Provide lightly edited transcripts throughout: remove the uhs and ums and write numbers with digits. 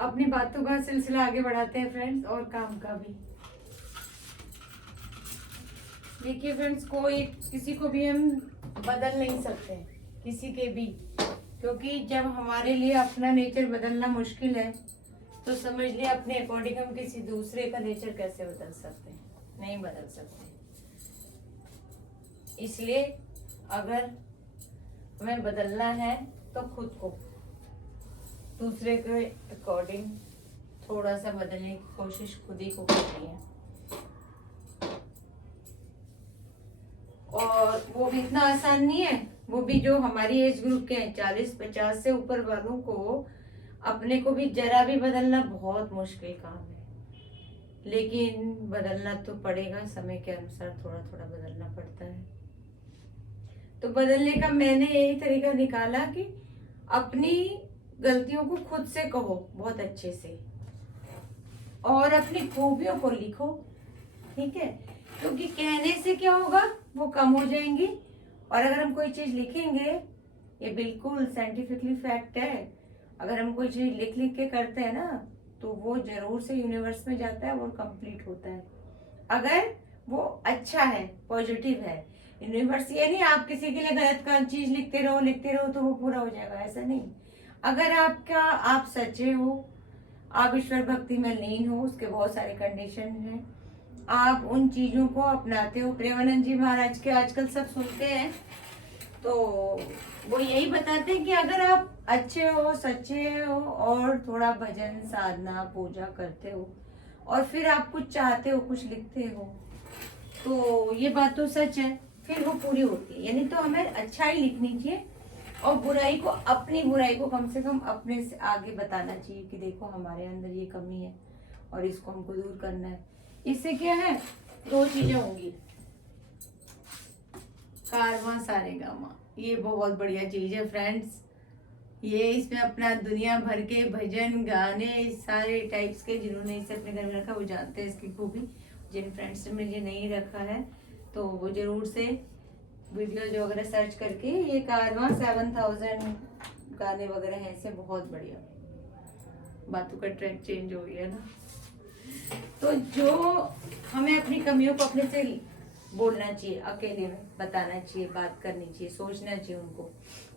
अपनी बातों का सिलसिला आगे बढ़ाते हैं फ्रेंड्स, और काम का भी। देखिए फ्रेंड्स, कोई किसी को भी हम बदल नहीं सकते, किसी के भी, क्योंकि जब हमारे लिए अपना नेचर बदलना मुश्किल है तो समझ लिए अपने अकॉर्डिंग हम किसी दूसरे का नेचर कैसे बदल सकते हैं? नहीं बदल सकते। इसलिए अगर हमें बदलना है तो खुद को दूसरे के अकॉर्डिंग थोड़ा सा बदलने की कोशिश खुद ही को करनी है। और वो भी इतना आसान नहीं है, वो भी जो हमारी एज ग्रुप के हैं 40-50 से ऊपर वालों को, अपने को भी जरा भी बदलना बहुत मुश्किल काम है। लेकिन बदलना तो पड़ेगा, समय के अनुसार थोड़ा थोड़ा बदलना पड़ता है। तो बदलने का मैंने यही तरीका निकाला कि अपनी गलतियों को खुद से कहो बहुत अच्छे से, और अपनी खूबियों को लिखो, ठीक है? क्योंकि कहने से क्या होगा, वो कम हो जाएंगी। और अगर हम कोई चीज लिखेंगे, ये बिल्कुल साइंटिफिकली फैक्ट है, अगर हम कोई चीज लिख लिख के करते हैं ना, तो वो जरूर से यूनिवर्स में जाता है और कंप्लीट होता है, अगर वो अच्छा है, पॉजिटिव है। यूनिवर्स ये नहीं आप किसी के लिए गलत का चीज लिखते रहो तो वो पूरा हो जाएगा, ऐसा नहीं। अगर आप सच्चे हो, आप ईश्वर भक्ति में लीन हो, उसके बहुत सारे कंडीशन हैं, आप उन चीजों को अपनाते हो। प्रेमानंद जी महाराज के आजकल सब सुनते हैं, तो वो यही बताते हैं कि अगर आप अच्छे हो, सच्चे हो, और थोड़ा भजन साधना पूजा करते हो, और फिर आप कुछ चाहते हो, कुछ लिखते हो, तो ये बात तो सच है, फिर वो पूरी होती है। यानी तो हमें अच्छा ही लिखनी चाहिए, और बुराई को, अपनी बुराई को कम से कम अपने से आगे बताना चाहिए कि देखो हमारे अंदर ये कमी है और इसको हमको दूर करना है। इससे क्या है, दो चीजें होंगी, कारवां सारेगामा, ये बहुत बढ़िया चीज है फ्रेंड्स। ये इसमें अपना दुनिया भर के भजन गाने सारे टाइप्स के, जिन्होंने इसे अपने घर में रखा वो जानते हैं इसकी खूबी। जिन फ्रेंड्स ने मुझे नहीं रखा है तो वो जरूर से वीडियो जो वगैरह सर्च करके, ये कारवां 7000 गाने वगैरह हैं, ऐसे बहुत बढ़िया। बातों का ट्रैक चेंज हो गया ना। तो जो हमें अपनी कमियों को अपने से बोलना चाहिए, अकेले में बताना चाहिए, बात करनी चाहिए, सोचना चाहिए उनको।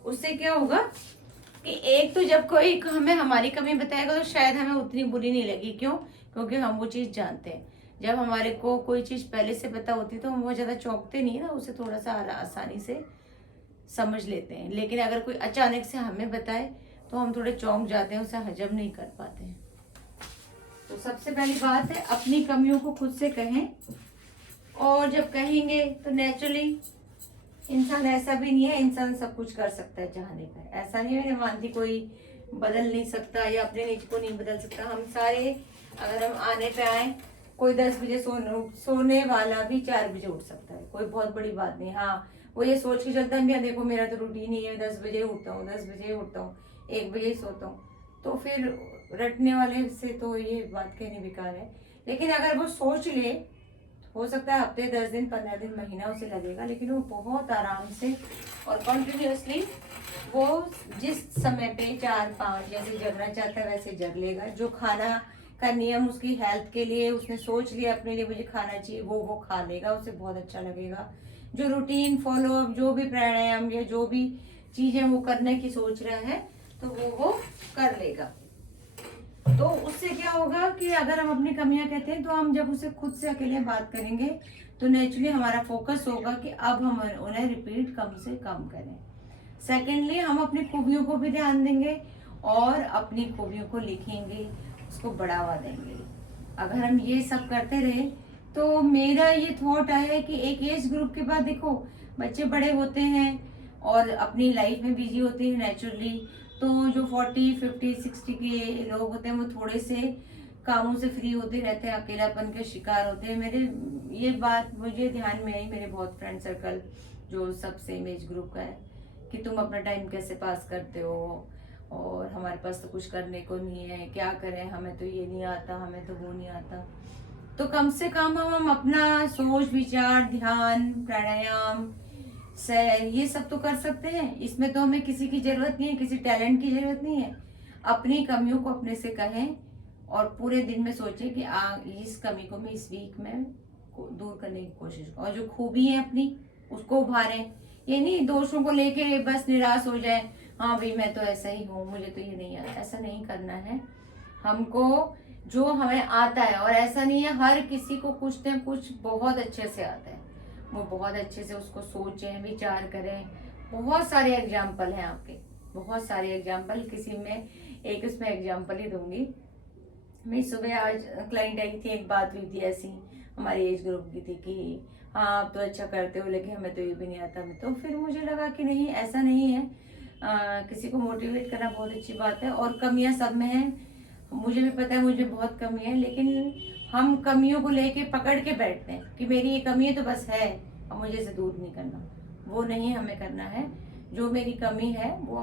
उससे क्या होगा कि एक तो जब कोई हमें हमारी कमी बताएगा तो शायद हमें उतनी बुरी नहीं लगी। क्यों? क्योंकि हम वो चीज जानते हैं। जब हमारे को कोई चीज पहले से पता होती तो हम बहुत ज्यादा चौंकते नहीं ना, उसे थोड़ा सा आसानी से समझ लेते हैं। लेकिन अगर कोई अचानक से हमें बताए तो हम थोड़े चौंक जाते हैं, उसे हजम नहीं कर पाते हैं। तो सबसे पहली बात है, अपनी कमियों को खुद से कहें। और जब कहेंगे तो नेचुरली, इंसान ऐसा भी नहीं है, इंसान सब कुछ कर सकता है चाहने पर। ऐसा नहीं है, मैं मानती कोई बदल नहीं सकता या अपने नेचर को नहीं बदल सकता। हम सारे, अगर हम आने पे आए, कोई 10 बजे सोने वाला भी 4 बजे उठ सकता है, कोई बहुत बड़ी बात नहीं। हाँ, वो ये सोच के चलता है देखो मेरा तो रूटीन ही है, 10 बजे उठता हूँ, 10 बजे उठता हूँ, 1 बजे सोता हूँ, तो फिर रटने वाले से तो ये बात कहनी बेकार है। लेकिन अगर वो सोच ले, हो सकता है हफ्ते, 10 दिन, 15 दिन, महीना उसे लगेगा, लेकिन वो बहुत आराम से और कंटिन्यूअसली वो जिस समय पे 4-5 जैसे जगना चाहता है वैसे जग लेगा। जो खाना का नियम उसकी हेल्थ के लिए उसने सोच लिया अपने लिए मुझे खाना चाहिए, वो खा लेगा, उसे बहुत अच्छा लगेगा। जो रूटीन फॉलो अप, जो भी प्राणायाम या जो भी चीजें वो करने की सोच रहा है, तो वो कर लेगा। तो उससे क्या होगा कि अगर हम अपनी कमियां कहते हैं, तो हम जब उसे खुद से अकेले बात करेंगे तो नेचुरली हमारा फोकस होगा कि अब हम उन्हें रिपीट कम से कम करें। सेकेंडली, हम अपनी खूबियों को भी ध्यान देंगे और अपनी खूबियों को लिखेंगे, उसको बढ़ावा देंगे। अगर हम ये सब करते रहे, तो मेरा ये थॉट आया है कि एक एज ग्रुप के बाद देखो बच्चे बड़े होते हैं और अपनी लाइफ में बिजी होते हैं नेचुरली। तो जो 40, 50, 60 के लोग होते हैं वो थोड़े से कामों से फ्री होते रहते हैं, अकेलापन के शिकार होते हैं। मेरे ये बात मुझे ध्यान में आई, मेरे बहुत फ्रेंड सर्कल जो सब सेम एज ग्रुप का है, कि तुम अपना टाइम कैसे पास करते हो, और हमारे पास तो कुछ करने को नहीं है, क्या करें, हमें तो ये नहीं आता, हमें तो वो नहीं आता। तो कम से कम हम अपना सोच विचार, ध्यान, प्राणायाम, सैर, ये सब तो कर सकते हैं। इसमें तो हमें किसी की जरूरत नहीं है, किसी टैलेंट की जरूरत नहीं है। अपनी कमियों को अपने से कहें और पूरे दिन में सोचें कि इस कमी को मैं इस वीक में दूर करने की कोशिश करूँ, और जो खूबी है अपनी उसको उभारें। ये नहीं दोषों को लेके बस निराश हो जाए, हाँ भाई मैं तो ऐसा ही हूँ, मुझे तो ये नहीं आता। ऐसा नहीं करना है हमको, जो हमें आता है। और ऐसा नहीं है, हर किसी को कुछ न कुछ बहुत अच्छे से आता है, वो बहुत अच्छे से उसको सोचें, विचार करें। बहुत सारे एग्जाम्पल हैं आपके, बहुत सारे एग्जाम्पल। किसी में एक उसमें एग्जाम्पल ही दूंगी। मैं सुबह आज क्लाइंट आई थी, एक बात हुई थी ऐसी हमारी एज ग्रुप की थी कि हाँ आप तो अच्छा करते हो लेकिन हमें तो ये भी नहीं आता। मैं तो फिर मुझे लगा कि नहीं, ऐसा नहीं है। किसी को मोटिवेट करना बहुत अच्छी बात है, और कमियां सब में हैं। मुझे भी पता है मुझे बहुत कमी है, लेकिन हम कमियों को लेके पकड़ के बैठते हैं कि मेरी ये कमी है तो बस है, अब मुझे इसे दूर नहीं करना। वो नहीं हमें करना है। जो मेरी कमी है वो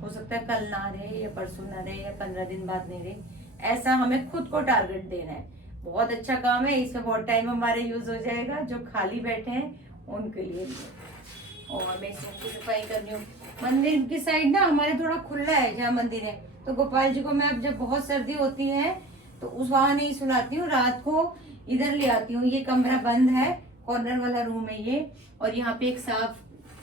हो सकता है कल ना रहे, या परसों ना रहे, या 15 दिन बाद नहीं रहे। ऐसा हमें खुद को टारगेट देना है। बहुत अच्छा काम है, इसमें बहुत टाइम हमारे यूज हो जाएगा। जो खाली बैठे हैं उनके लिए भी। और मैं इस रूम की सफाई कर रही हूँ। मंदिर की साइड ना हमारे थोड़ा खुला है, जहाँ मंदिर है, तो गोपाल जी को मैं अब जब बहुत सर्दी होती है तो उस वहां नहीं सुलाती हूँ, रात को इधर ले आती हूँ। ये कमरा बंद है, कॉर्नर वाला रूम है ये, और यहाँ पे एक साफ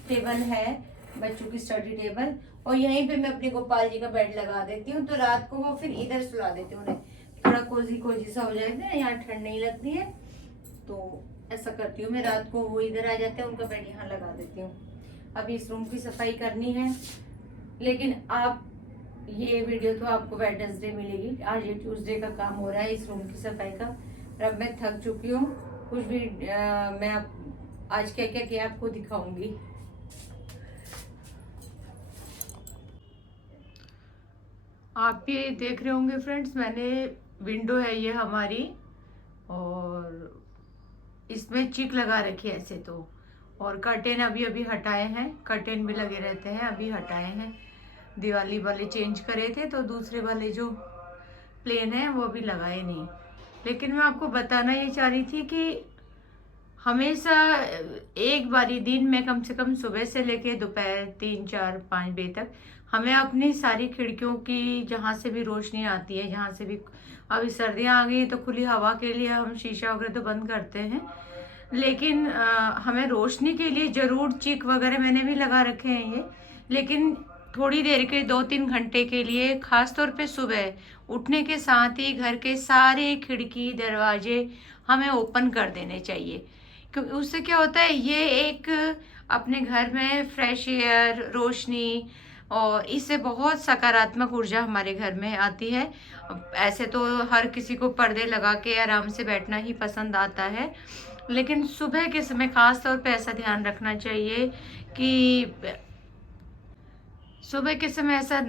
टेबल है, बच्चों की स्टडी टेबल, और यहीं पे मैं अपने गोपाल जी का बेड लगा देती हूँ। तो रात को वो फिर इधर सुला देती हूँ, थोड़ा कोजी कोजी सा हो जाएगा, यहाँ ठंड नहीं लगती है। तो ऐसा करती हूँ मैं, रात को वो इधर आ जाते हैं, उनका बेड यहाँ लगा देती हूँ। अब इस रूम की सफाई करनी है, लेकिन आप ये वीडियो तो आपको वेडनेसडे मिलेगी। आज ये ट्यूसडे का काम हो रहा है इस रूम की सफाई का। अब मैं थक चुकी हूँ, कुछ भी मैं आज क्या क्या किया आपको दिखाऊंगी। आप ये देख रहे होंगे फ्रेंड्स, मैंने विंडो है ये हमारी, और इसमें चिक लगा रखी है ऐसे तो, और कर्टेन अभी अभी हटाए हैं। कर्टेन भी लगे रहते हैं, अभी हटाए हैं। दिवाली वाले चेंज करे थे तो दूसरे वाले जो प्लेन है वो अभी लगाए नहीं। लेकिन मैं आपको बताना ये चाह रही थी कि हमेशा एक बारी दिन में कम से कम सुबह से लेके दोपहर 3 4 5 बजे तक हमें अपनी सारी खिड़कियों की, जहाँ से भी रोशनी आती है, जहाँ से भी, अभी सर्दियाँ आ गई तो खुली हवा के लिए हम शीशा वगैरह तो बंद करते हैं, लेकिन हमें रोशनी के लिए जरूर चिक वगैरह मैंने भी लगा रखे हैं ये। लेकिन थोड़ी देर के 2 3 घंटे के लिए, खास तौर पे सुबह उठने के साथ ही घर के सारे खिड़की दरवाजे हमें ओपन कर देने चाहिए। क्योंकि उससे क्या होता है, ये एक अपने घर में फ्रेश एयर, रोशनी, और इससे बहुत सकारात्मक ऊर्जा हमारे घर में आती है। ऐसे तो हर किसी को पर्दे लगा के आराम से बैठना ही पसंद आता है, लेकिन सुबह के समय खास तौर पे ऐसा ध्यान रखना चाहिए कि सुबह के समय ऐसा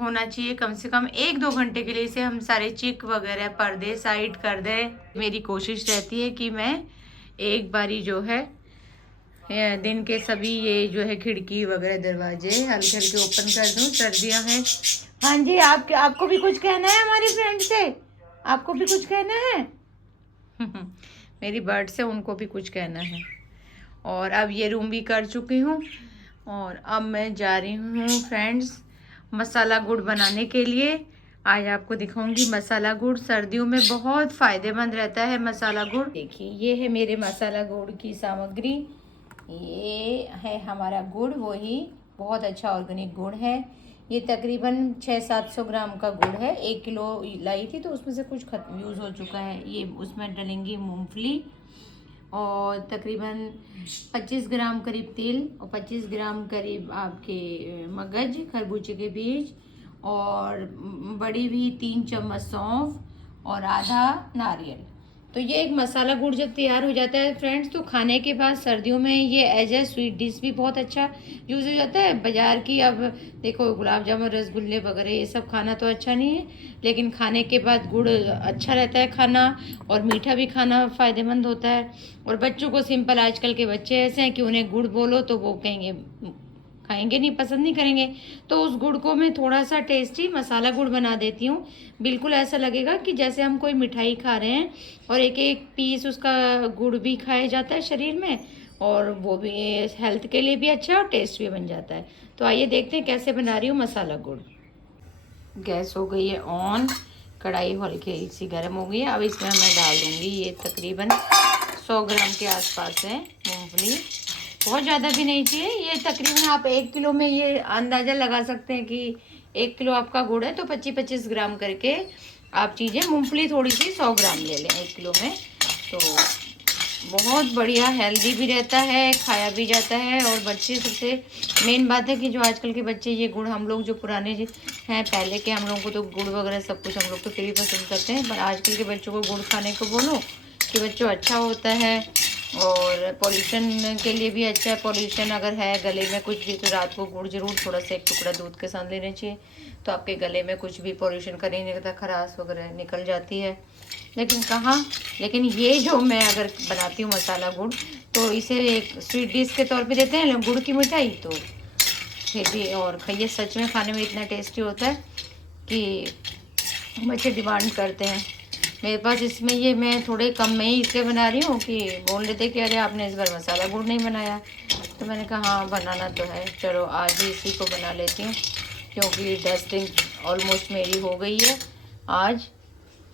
होना चाहिए, कम से कम 1 2 घंटे के लिए इसे हम सारे चिक वगैरह पर्दे साइड कर दें। मेरी कोशिश रहती है कि मैं एक बारी जो है दिन के सभी ये जो है खिड़की वगैरह दरवाजे हल्के हल्के ओपन कर दूं। सर्दियां हैं। हाँ जी, आपको भी कुछ कहना है हमारी फ्रेंड से? आपको भी कुछ कहना है? मेरी बर्ड से उनको भी कुछ कहना है। और अब ये रूम भी कर चुकी हूँ, और अब मैं जा रही हूँ फ्रेंड्स मसाला गुड़ बनाने के लिए। आज आपको दिखाऊंगी मसाला गुड़। सर्दियों में बहुत फ़ायदेमंद रहता है मसाला गुड़। देखिए ये है मेरे मसाला गुड़ की सामग्री। ये है हमारा गुड़, वही बहुत अच्छा ऑर्गेनिक गुड़ है। ये तकरीबन 600-700 ग्राम का गुड़ है। 1 किलो लाई थी तो उसमें से कुछ खत्म यूज़ हो चुका है। ये उसमें डलेंगी मूंगफली, और तकरीबन 25 ग्राम करीब तेल, और 25 ग्राम करीब आपके मगज, खरबूजे के बीज, और बड़ी भी 3 चम्मच सौंफ, और आधा नारियल। तो ये एक मसाला गुड़ जब तैयार हो जाता है फ्रेंड्स, तो खाने के बाद सर्दियों में ये एज ए स्वीट डिश भी बहुत अच्छा यूज़ हो जाता है। बाजार की अब देखो गुलाब जामुन, रसगुल्ले वगैरह ये सब खाना तो अच्छा नहीं है, लेकिन खाने के बाद गुड़ अच्छा रहता है खाना, और मीठा भी खाना फ़ायदेमंद होता है। और बच्चों को सिंपल, आजकल के बच्चे ऐसे हैं कि उन्हें गुड़ बोलो तो वो कहेंगे, खाएंगे नहीं, पसंद नहीं करेंगे। तो उस गुड़ को मैं थोड़ा सा टेस्टी मसाला गुड़ बना देती हूँ। बिल्कुल ऐसा लगेगा कि जैसे हम कोई मिठाई खा रहे हैं, और एक एक पीस उसका गुड़ भी खाया जाता है शरीर में, और वो भी हेल्थ के लिए भी अच्छा है, और टेस्ट भी बन जाता है। तो आइए देखते हैं कैसे बना रही हूँ मसाला गुड़। गैस हो गई है ऑन, कढ़ाई हल्की सी गर्म हो गई है। अब इसमें मैं डाल दूँगी, ये तकरीबन 100 ग्राम के आसपास है मूंगफली, बहुत ज़्यादा भी नहीं चाहिए। ये तकरीबन आप 1 किलो में ये अंदाज़ा लगा सकते हैं कि 1 किलो आपका गुड़ है तो 25-25 ग्राम करके आप चीज़ें, मूंगफली थोड़ी सी 100 ग्राम ले लें 1 किलो में, तो बहुत बढ़िया हेल्दी भी रहता है, खाया भी जाता है। और बच्चे, सबसे मेन बात है कि जो आजकल के बच्चे ये गुड़, हम लोग जो पुराने हैं पहले के, हम लोगों को तो गुड़ वगैरह सब कुछ हम लोग तो फिर भी पसंद करते हैं, पर आजकल के बच्चों को गुड़ खाने को बोलो कि बच्चों अच्छा होता है और पॉल्यूशन के लिए भी अच्छा है। पॉल्यूशन अगर है गले में कुछ भी तो रात को गुड़ जरूर थोड़ा सा 1 टुकड़ा दूध के साथ लेना चाहिए, तो आपके गले में कुछ भी पॉल्यूशन का नहीं निकलता, खराश वगैरह निकल जाती है। लेकिन कहाँ, लेकिन ये जो मैं अगर बनाती हूँ मसाला गुड़, तो इसे एक स्वीट डिश के तौर पे देते हैं गुड़ की मिठाई, तो फिर भी और खाइए, सच में खाने में इतना टेस्टी होता है कि बच्चे डिमांड करते हैं। मेरे पास इसमें ये मैं थोड़े कम में ही इसलिए बना रही हूँ कि बोल लेते कि अरे आपने इस बार मसाला गुड़ नहीं बनाया, तो मैंने कहा हाँ बनाना तो है, चलो आज ही इसी को बना लेती हूँ, क्योंकि डस्टिंग ऑलमोस्ट मेरी हो गई है आज,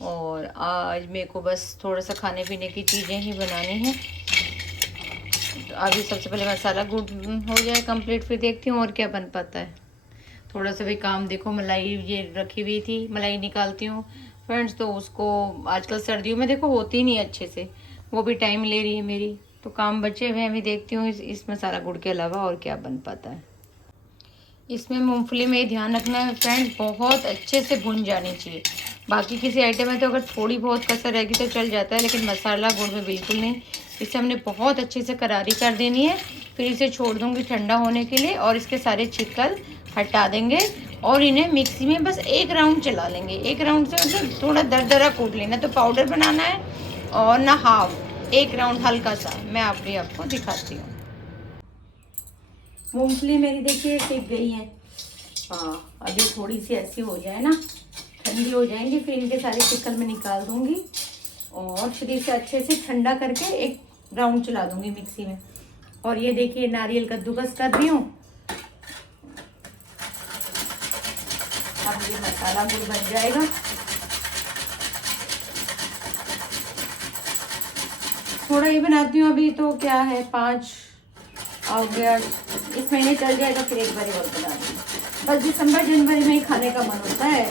और आज मेरे को बस थोड़ा सा खाने पीने की चीज़ें ही बनानी हैं। तो अभी सबसे पहले मसाला गुड़ हो जाए कंप्लीट, फिर देखती हूँ और क्या बन पाता है। थोड़ा सा भी काम, देखो मलाई ये रखी हुई थी, मलाई निकालती हूँ फ्रेंड्स, तो उसको आजकल सर्दियों में देखो होती नहीं अच्छे से, वो भी टाइम ले रही है मेरी, तो काम बचे हुए अभी देखती हूँ इस मसाला गुड़ के अलावा और क्या बन पाता है। इसमें मूंगफली में ध्यान रखना है फ्रेंड, बहुत अच्छे से भुन जानी चाहिए। बाकी किसी आइटम में तो अगर थोड़ी बहुत कसर रहेगी तो चल जाता है, लेकिन मसाला गुड़ में बिल्कुल नहीं। इसे हमने बहुत अच्छे से करारी कर देनी है, फिर इसे छोड़ दूँगी ठंडा होने के लिए, और इसके सारे छिक्कल हटा देंगे और इन्हें मिक्सी में बस 1 राउंड चला लेंगे। 1 राउंड से मतलब थोड़ा दरदरा कूट लेना, तो पाउडर बनाना है और ना हाफ, 1 राउंड हल्का सा। मैं आपको दिखाती हूँ। मूंगफली मेरी देखिए सिक गई है, हाँ अभी थोड़ी सी ऐसी हो जाए ना, ठंडी हो जाएंगी, फिर इनके सारे छिक्कल में निकाल दूंगी और फिर इसे अच्छे से ठंडा करके 1 राउंड चला दूंगी मिक्सी में। और ये देखिए नारियल कद्दूकस कर रही हूँ। अब ये मसाला गुड़ बन जाएगा। थोड़ा ही बनाती हूँ अभी, तो क्या है 5 हो गया, इस महीने चल जाएगा, फिर एक बार और बना दूँगी। बस दिसंबर जनवरी में ही खाने का मन होता है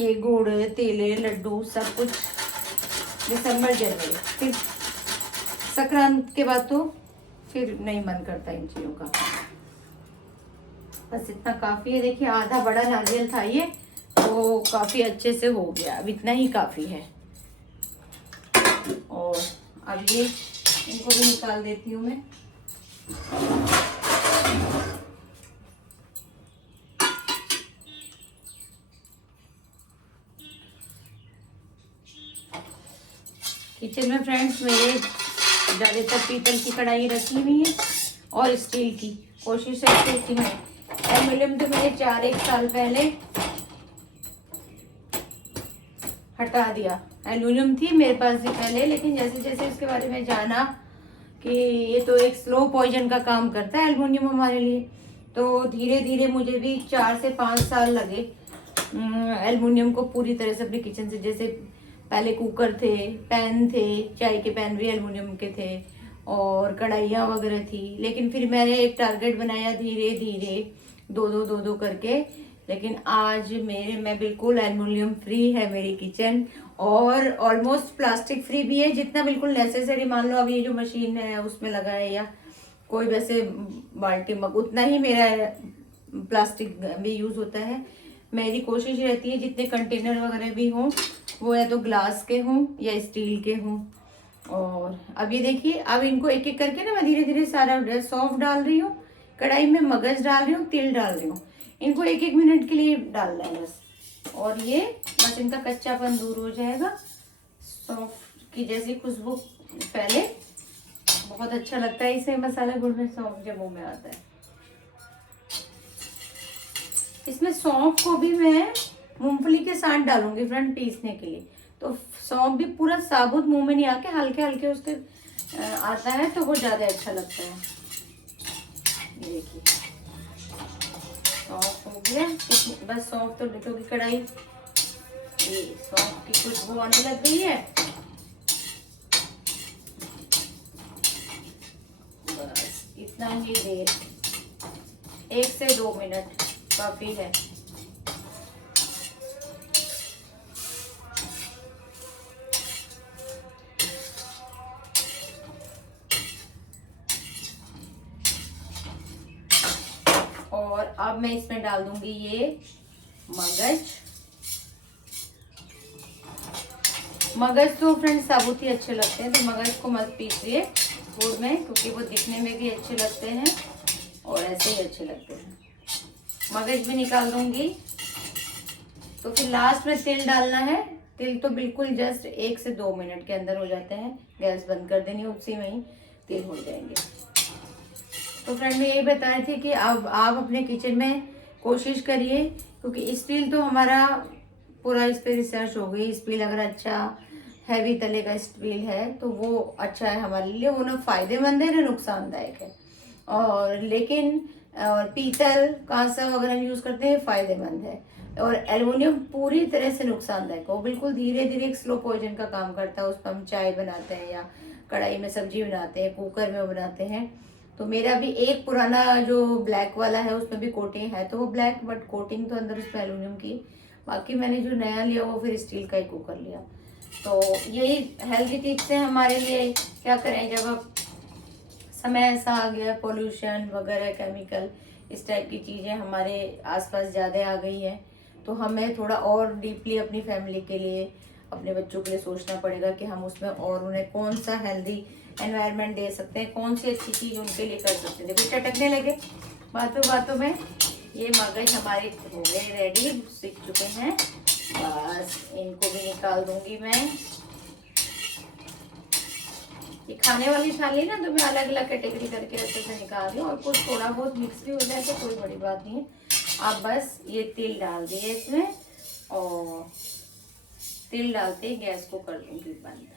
ये गुड़, तेले, लड्डू सब कुछ दिसंबर जनवरी, फिर संक्रांत के बाद तो फिर नहीं मन करता इन चीज़ों का। बस इतना काफ़ी है, देखिए आधा बड़ा नारियल था ये, तो काफ़ी अच्छे से हो गया, अब इतना ही काफ़ी है। और अब ये इनको भी निकाल देती हूँ मैं। किचन में फ्रेंड्स मेरे ज़्यादातर पीतल की कढ़ाई रखी हुई है और स्टील की, कोशिश है कि मैं, एल्युमिनियम तो मैंने 4-1 साल पहले हटा दिया। एल्युमिनियम थी मेरे पास भी पहले, लेकिन जैसे जैसे इसके बारे में जाना कि ये तो एक स्लो पॉइजन का काम करता है एल्युमिनियम हमारे लिए, तो धीरे धीरे मुझे भी 4 से 5 साल लगे एल्युमिनियम को पूरी तरह से अपने किचन से, जैसे पहले कुकर थे, पैन थे, चाय के पैन भी एल्युमिनियम के थे और कढ़ाइयाँ वगैरह थी, लेकिन फिर मैंने एक टारगेट बनाया धीरे धीरे 2-2 करके, लेकिन आज मैं बिल्कुल एल्युमिनियम फ्री है मेरी किचन, और ऑलमोस्ट प्लास्टिक फ्री भी है, जितना बिल्कुल नेसेसरी। मान लो अब ये जो मशीन है उसमें लगा है या कोई वैसे बाल्टी मग, उतना ही मेरा प्लास्टिक भी यूज होता है। मेरी कोशिश रहती है जितने कंटेनर वगैरह भी हों वो या तो ग्लास के हों या स्टील के हों। और अब ये देखिए, अब इनको एक एक करके ना मैं धीरे धीरे सारा सौंफ डाल रही हूँ कढ़ाई में, मगज डाल रही हूँ, तिल डाल रही हूँ, इनको 1-1 मिनट के लिए डालना है बस, और ये बस इनका कच्चापन दूर हो जाएगा। सौंफ की जैसी खुशबू फैले, बहुत अच्छा लगता है इसे मसाला गुड़ में सौंफ जब मुंह में आता है। इसमें सौंफ को भी मैं मूंगफली के साथ डालूंगी फ्रेंड पीसने के लिए, तो सौंफ भी पूरा साबुत मुंह में नहीं आके हल्के हल्के उसके आता है, तो वो ज्यादा अच्छा लगता है। ये देखिए सौंफ हो देख लिया, बस सौंफ तो क्योंकि कढ़ाई ये सौंफ की खुशबू आने लग गई है। बस इतना ही देर, 1 से 2 मिनट काफी है। और अब मैं इसमें डाल दूंगी ये मगज तो फ्रेंड्स साबुत ही अच्छे लगते हैं, तो मगज को मत पीसिए गुड़ में, क्योंकि वो दिखने में भी अच्छे लगते हैं और ऐसे ही अच्छे लगते हैं। मगज भी निकाल दूंगी। तो फिर लास्ट में तिल डालना है। तिल तो बिल्कुल जस्ट 1 से 2 मिनट के अंदर हो जाते हैं। गैस बंद कर देनी, उसी में ही तिल हो जाएंगे। तो फ्रेंड मैं यही बता रही थी कि अब आप अपने किचन में कोशिश करिए, क्योंकि स्टील तो हमारा पूरा इस पे रिसर्च हो गई। स्टील अगर अच्छा हैवी तले का स्टील है तो वो अच्छा है हमारे लिए, वो ना फायदेमंद है ना नुकसानदायक है। और लेकिन पीतल कांसा वगैरह हम यूज करते हैं फायदेमंद है, और एल्युमिनियम पूरी तरह से नुकसानदायक है। वो बिल्कुल धीरे धीरे एक स्लो पॉइजन का काम करता है। उस पर हम चाय बनाते हैं या कढ़ाई में सब्जी बनाते हैं, कुकर में बनाते हैं। तो मेरा भी एक पुराना जो ब्लैक वाला है उसमें भी कोटिंग है, तो वो ब्लैक बट कोटिंग तो अंदर उसमें एल्युमिनियम की। बाकी मैंने जो नया लिया वो फिर स्टील का ही कुकर लिया। तो यही हेल्दी टिप्स है हमारे लिए। क्या करें जब अब समय ऐसा आ गया, पोल्यूशन वगैरह केमिकल इस टाइप की चीज़ें हमारे आसपास ज़्यादा आ गई हैं, तो हमें थोड़ा और डीपली अपनी फैमिली के लिए, अपने बच्चों के लिए सोचना पड़ेगा कि हम उसमें और उन्हें कौन सा हेल्दी एनवायरनमेंट दे सकते हैं, कौन सी अच्छी चीज़ उनके लिए कर सकते हैं। देखो चटकने लगे बातों बातों में। ये मगज हमारे हो गए रेडी, सीख चुके हैं। बस इनको भी निकाल दूंगी मैं। ये खाने वाली थाली ना, तो मैं अलग अलग कैटेगरी करके अच्छे से निकाल रही हूँ, और कुछ थोड़ा बहुत मिक्स भी हो जाए तो कोई बड़ी बात नहीं है। आप बस ये तिल डाल दिए इसमें, और तिल डालते ही गैस को कर दूंगी बंद।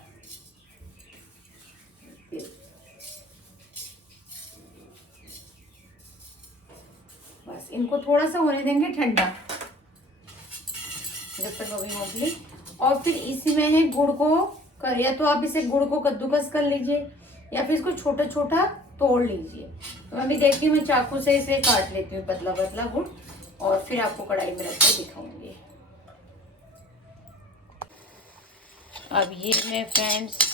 बस इनको थोड़ा सा होने देंगे ठंडा जब तक अभी मूंगफली। और फिर इसी में है गुड़ को कर, या तो आप इसे गुड़ को कद्दूकस कर लीजिए या फिर इसको छोटा छोटा तोड़ लीजिए। तो मैं भी देखती हूँ, मैं चाकू से इसे काट लेती हूँ पतला पतला गुड़, और फिर आपको कढ़ाई में रख के दिखाऊंगी। अब ये मैं फ्रेंड्स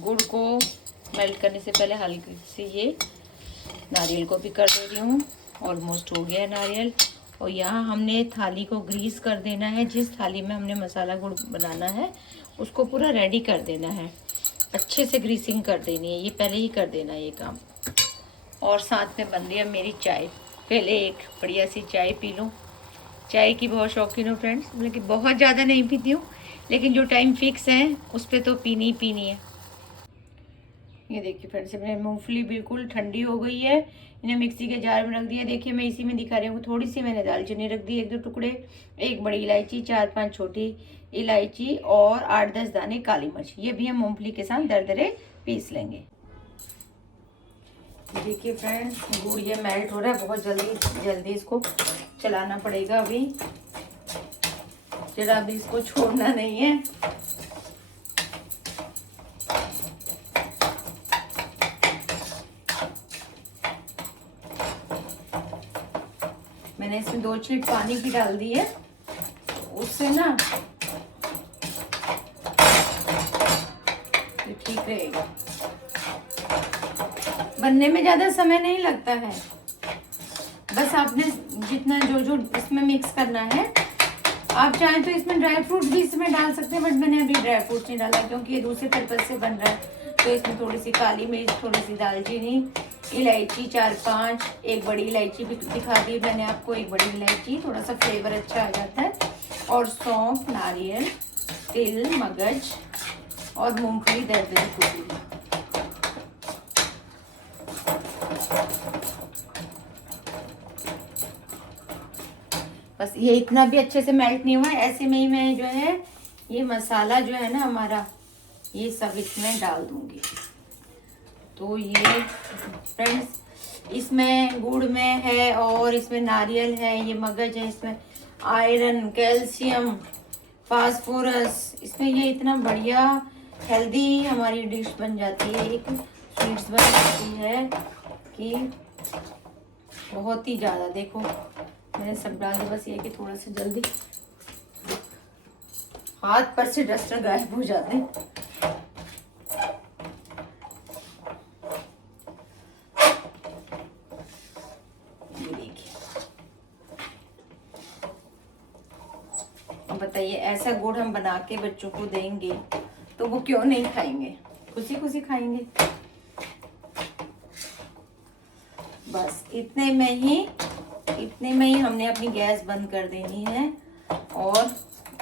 गुड़ को मेल्ट करने से पहले हल्की से ये नारियल को भी कर दे रही हूँ। ऑलमोस्ट हो गया है नारियल। और यहाँ हमने थाली को ग्रीस कर देना है। जिस थाली में हमने मसाला गुड़ बनाना है उसको पूरा रेडी कर देना है, अच्छे से ग्रीसिंग कर देनी है, ये पहले ही कर देना है ये काम। और साथ में बन रही है मेरी चाय। पहले एक बढ़िया सी चाय पी लूँ। चाय की बहुत शौकीन हूँ फ्रेंड्स, लेकिन बहुत ज़्यादा नहीं पीती हूँ, लेकिन जो टाइम फिक्स है उस पर तो पीनी ही पीनी है। ये देखिए फ्रेंड्स, मैंने मूंगफली बिल्कुल ठंडी हो गई है, इन्हें मिक्सी के जार में रख दिया। देखिए मैं इसी में दिखा रही हूँ, थोड़ी सी मैंने दालचीनी रख दी, 1-2 टुकड़े, 1 बड़ी इलायची, 4-5 छोटी इलायची और 8-10 दाने काली मिर्च। ये भी हम मूंगफली के साथ दरदरे पीस लेंगे। देखिए फ्रेंड्स गुड़ ये मेल्ट हो रहा है, बहुत जल्दी जल्दी इसको चलाना पड़ेगा अभी, जरा भी इसको छोड़ना नहीं है। मैंने इसमें 2 छींट पानी की डाल दी है, उससे ना ये ठीक रहेगा। बनने में ज्यादा समय नहीं लगता है, बस आपने जितना जो इसमें मिक्स करना है। आप चाहें तो इसमें ड्राई फ्रूट भी इसमें डाल सकते हैं, बट मैंने अभी ड्राई फ्रूट नहीं डाला क्योंकि ये दूसरे पर्पज से बन रहा है। तो इसमें थोड़ी सी काली मिर्च, थोड़ी सी दालचीनी, इलायची 4-5, 1 बड़ी इलायची भी दिखा दी मैंने आपको, 1 बड़ी इलायची, थोड़ा सा फ्लेवर अच्छा आ जाता है। और सौंफ, नारियल, तिल, मगज और मूंगफली दरदरी कुटी। बस ये इतना भी अच्छे से मेल्ट नहीं हुआ है, ऐसे में ही मैं जो है ये मसाला जो है ना हमारा, ये सब इसमें डाल दूंगी। तो ये फ्रेंड्स इसमें गुड़ में है और और इसमें नारियल है, ये मगज है, इसमें आयरन, कैल्शियम, फास्फोरस, इसमें ये इतना बढ़िया हेल्दी हमारी डिश बन जाती है, एक स्वीट्स बन जाती है कि बहुत ही ज़्यादा। देखो मैंने सब डाल दिया, बस ये कि थोड़ा सा जल्दी हाथ पर से डस्टर गायब हो जाते हैं। ये देखिए, अब बताइए ऐसा गुड़ हम बना के बच्चों को देंगे तो वो क्यों नहीं खाएंगे, खुशी खुशी खाएंगे। बस इतने में ही हमने अपनी गैस बंद कर देनी है और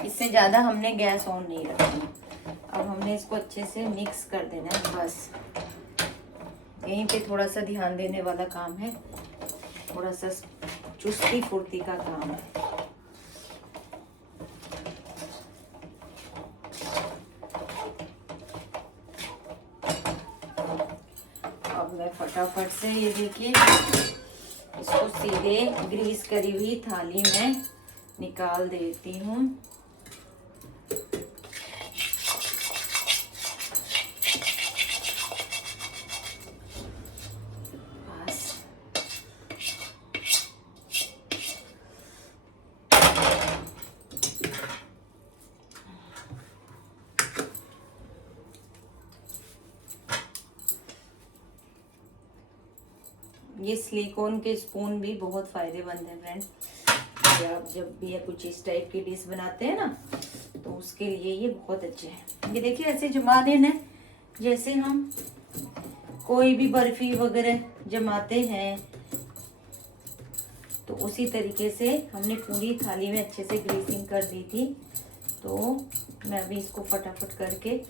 इससे ज़्यादा हमने गैस ऑन नहीं रखनी। अब हमने इसको अच्छे से मिक्स कर देना है, बस यहीं पे थोड़ा सा ध्यान देने वाला काम है, थोड़ा सा चुस्ती फुर्ती का काम है। अब मैं फटाफट से ये देखिए इसको सीधे ग्रीस करी हुई थाली में निकाल देती हूँ। ये सिलिकॉन के स्पून भी बहुत फायदेमंद है फ्रेंड्स। आप जब भी या कुछ इस टाइप की डिश बनाते हैं ना तो उसके लिए ये बहुत अच्छे हैं। ये देखिए ऐसे जमा देना है जैसे हम कोई भी बर्फी वगैरह जमाते हैं, तो उसी तरीके से हमने पूरी थाली में अच्छे से ग्रीसिंग कर दी थी। तो मैं अभी इसको फटाफट करके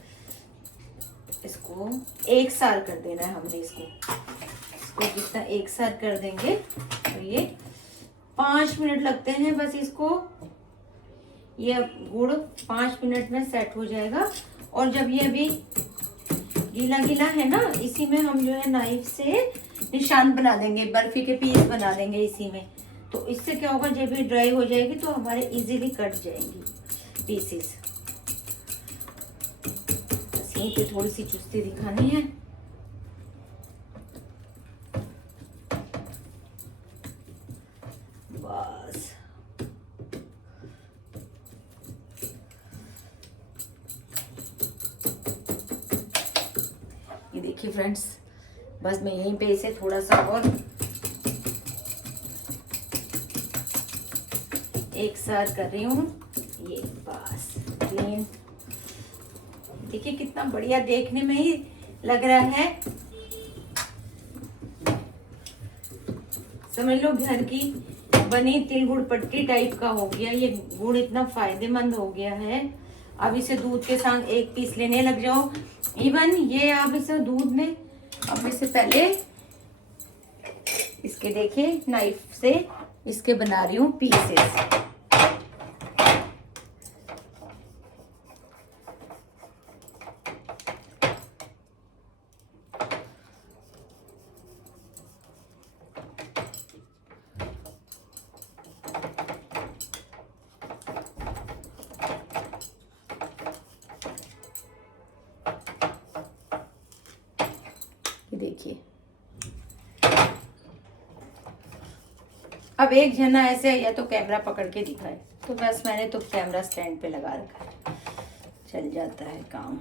इसको एक सार कर देना है हमने। इसको जितना एक सार कर देंगे तो ये 5 मिनट लगते हैं बस इसको, ये गुड़ 5 मिनट में सेट हो जाएगा। और जब ये अभी गीला गीला है ना, इसी में हम जो है नाइफ से निशान बना देंगे, बर्फी के पीस बना देंगे इसी में। तो इससे क्या होगा, जब ये ड्राई हो जाएगी तो हमारे इजीली कट जाएंगी पीसेस। बस यहीं पे थोड़ी सी चुस्ती दिखानी है। बस ये देखिए फ्रेंड्स, बस मैं यहीं पे इसे थोड़ा सा और एक साथ कर रही हूँ। ये बस क्लीन, देखिए कितना बढ़िया देखने में ही लग रहा है, समझ लो घर की बनी तिल गुड़ पट्टी टाइप का हो गया। ये गुड़ इतना फायदेमंद हो गया है, अब इसे दूध के साथ एक पीस लेने लग जाओ। इवन ये आप इसे दूध में, अब इसे पहले इसके देखिए नाइफ से इसके बना रही हूँ पीसेस। देखिए अब एक जना ऐसे या तो कैमरा पकड़ के दिखाए, तो बस मैंने तो कैमरा स्टैंड पे लगा रखा है, चल जाता है काम।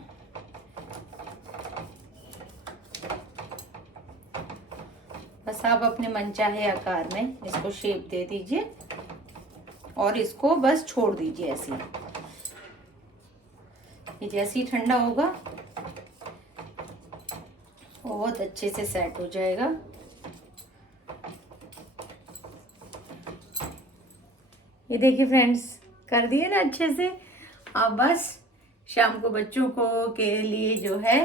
बस आप अपने मनचाहे आकार में इसको शेप दे दीजिए और इसको बस छोड़ दीजिए ऐसे। ये जैसे ही ठंडा होगा बहुत अच्छे से सेट हो जाएगा। ये देखिए फ्रेंड्स, कर दिए ना अच्छे से। अब बस शाम को बच्चों को के लिए जो है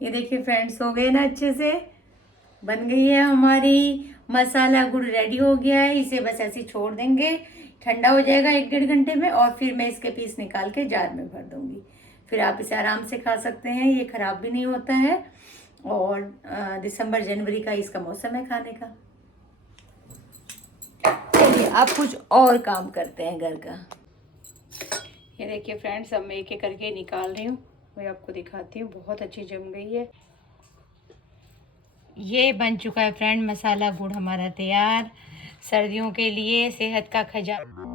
ये देखिए फ्रेंड्स, हो गए ना अच्छे से, बन गई है हमारी मसाला गुड़, रेडी हो गया है। इसे बस ऐसे ही छोड़ देंगे, ठंडा हो जाएगा 1 डेढ़ घंटे में, और फिर मैं इसके पीस निकाल के जार में भर दूंगी। फिर आप इसे आराम से खा सकते हैं, ये खराब भी नहीं होता है। और दिसंबर जनवरी का इसका मौसम है खाने का। चलिए अब कुछ और काम करते हैं घर का। ये देखिए फ्रेंड्स, अब मैं एक एक करके निकाल रही हूँ, मैं आपको दिखाती हूँ। बहुत अच्छी जम गई है। ये बन चुका है फ्रेंड मसाला गुड़ हमारा तैयार, सर्दियों के लिए सेहत का खजाना।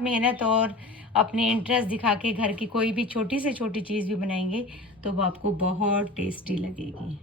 आप मेहनत और अपने इंटरेस्ट दिखा के घर की कोई भी छोटी से छोटी चीज़ भी बनाएंगे तो वो आपको बहुत टेस्टी लगेगी।